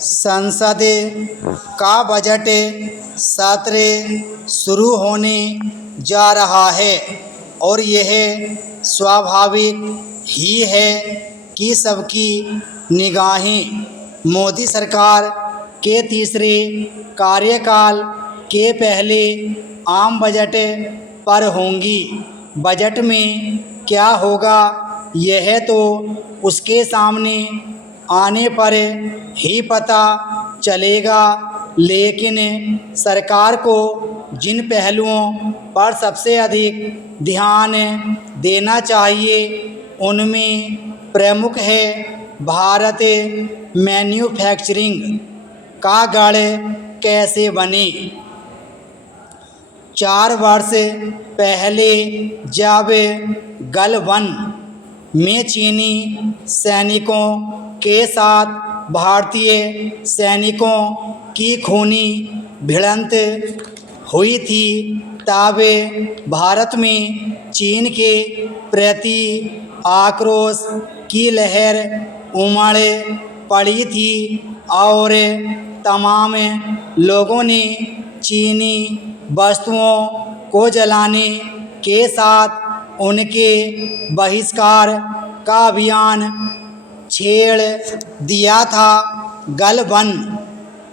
संसद का बजट सत्र शुरू होने जा रहा है और यह स्वाभाविक ही है कि सबकी निगाहें मोदी सरकार के तीसरे कार्यकाल के पहले आम बजट पर होंगी। बजट में क्या होगा यह तो उसके सामने आने पर ही पता चलेगा, लेकिन सरकार को जिन पहलुओं पर सबसे अधिक ध्यान देना चाहिए उनमें प्रमुख है भारत मैन्युफैक्चरिंग का गढ़ कैसे बने। 4 वर्ष पहले जब गलवान में चीनी सैनिकों के साथ भारतीय सैनिकों की खूनी भिड़ंत हुई थी, तब भारत में चीन के प्रति आक्रोश की लहर उमड़ पड़ी थी और तमाम लोगों ने चीनी वस्तुओं को जलाने के साथ उनके बहिष्कार का अभियान छेड़ दिया था। गलवान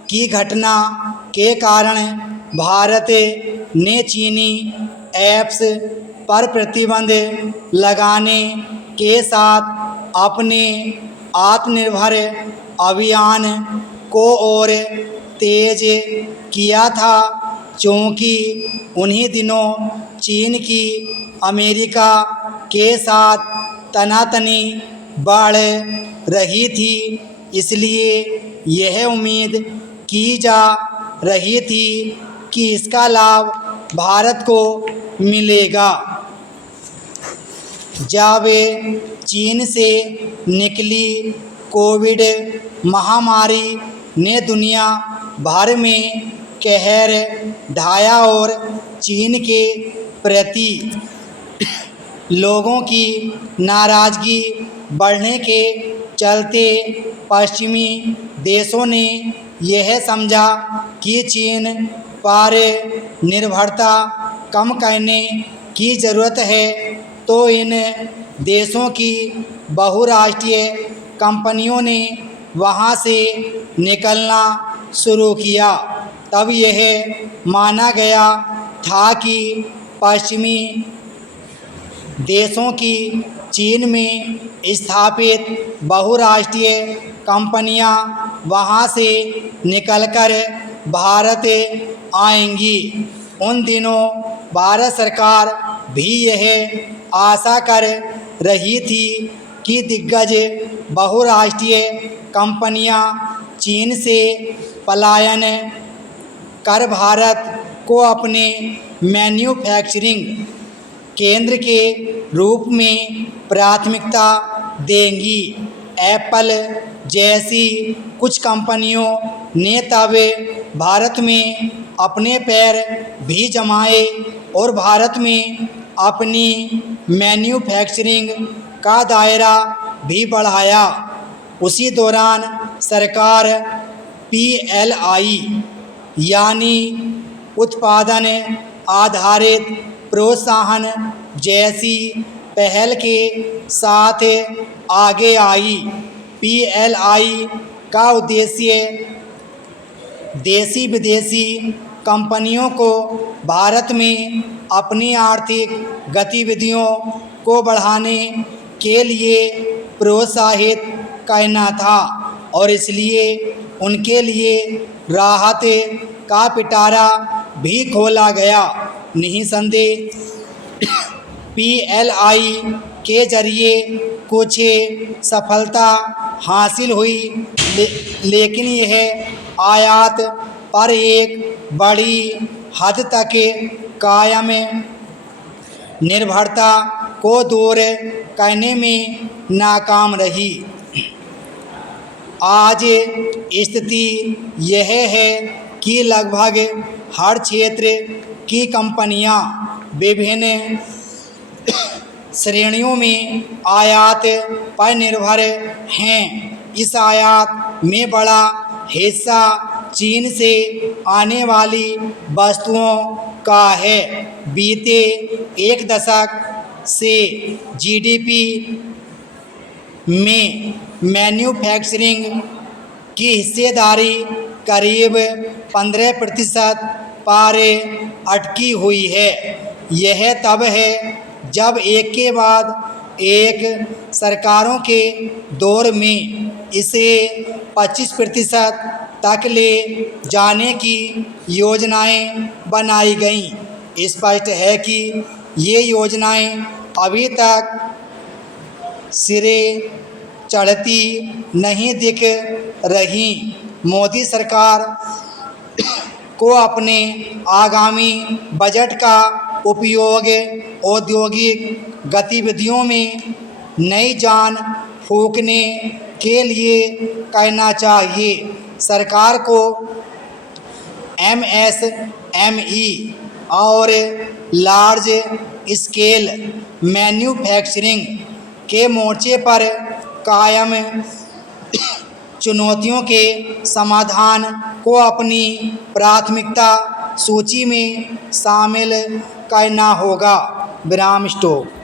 की घटना के कारण भारत ने चीनी ऐप्स पर प्रतिबंध लगाने के साथ अपने आत्मनिर्भर अभियान को और तेज किया था, क्योंकि उन्हीं दिनों चीन की अमेरिका के साथ तनातनी बढ़ रही थी। इसलिए यह उम्मीद की जा रही थी कि इसका लाभ भारत को मिलेगा। जब चीन से निकली कोविड महामारी ने दुनिया भर में कहर ढाया और चीन के प्रति लोगों की नाराज़गी बढ़ने के चलते पश्चिमी देशों ने यह समझा कि चीन पर निर्भरता कम करने की ज़रूरत है, तो इन देशों की बहुराष्ट्रीय कंपनियों ने वहां से निकलना शुरू किया। तब यह माना गया था कि पश्चिमी देशों की चीन में स्थापित बहुराष्ट्रीय कंपनियां वहां से निकलकर भारत आएंगी। उन दिनों भारत सरकार भी यह आशा कर रही थी कि दिग्गज बहुराष्ट्रीय कंपनियां चीन से पलायन कर भारत को अपने मैन्युफैक्चरिंग केंद्र के रूप में प्राथमिकता देंगी। एप्पल जैसी कुछ कंपनियों ने तब भारत में अपने पैर भी जमाए और भारत में अपनी मैन्युफैक्चरिंग का दायरा भी बढ़ाया। उसी दौरान सरकार PLI यानी उत्पादन आधारित प्रोत्साहन जैसी पहल के साथ आगे आई। PLI का उद्देश्य देसी विदेशी कंपनियों को भारत में अपनी आर्थिक गतिविधियों को बढ़ाने के लिए प्रोत्साहित करना था और इसलिए उनके लिए राहत का पिटारा भी खोला गया। निसंदेह PLI के जरिए कुछ सफलता हासिल हुई, लेकिन यह आयात पर एक बड़ी हद तक कायम निर्भरता को दूर करने में नाकाम रही। आज स्थिति यह है कि लगभग हर क्षेत्र की कंपनियां विभिन्न श्रेणियों में आयात पर निर्भर हैं। इस आयात में बड़ा हिस्सा चीन से आने वाली वस्तुओं का है। बीते एक दशक से जीडीपी में मैन्युफैक्चरिंग की हिस्सेदारी करीब 15% पर अटकी हुई है। यह तब है जब एक के बाद एक सरकारों के दौर में इसे 25% तक ले जाने की योजनाएं बनाई गईं। स्पष्ट है कि ये योजनाएं अभी तक सिरे चढ़ती नहीं दिख रही। मोदी सरकार को अपने आगामी बजट का उपयोग औद्योगिक गतिविधियों में नई जान फूंकने के लिए करना चाहिए। सरकार को एमएसएमई और लार्ज स्केल मैन्युफैक्चरिंग के मोर्चे पर कायम चुनौतियों के समाधान को अपनी प्राथमिकता सूची में शामिल करना होगा। विराम स्टॉप।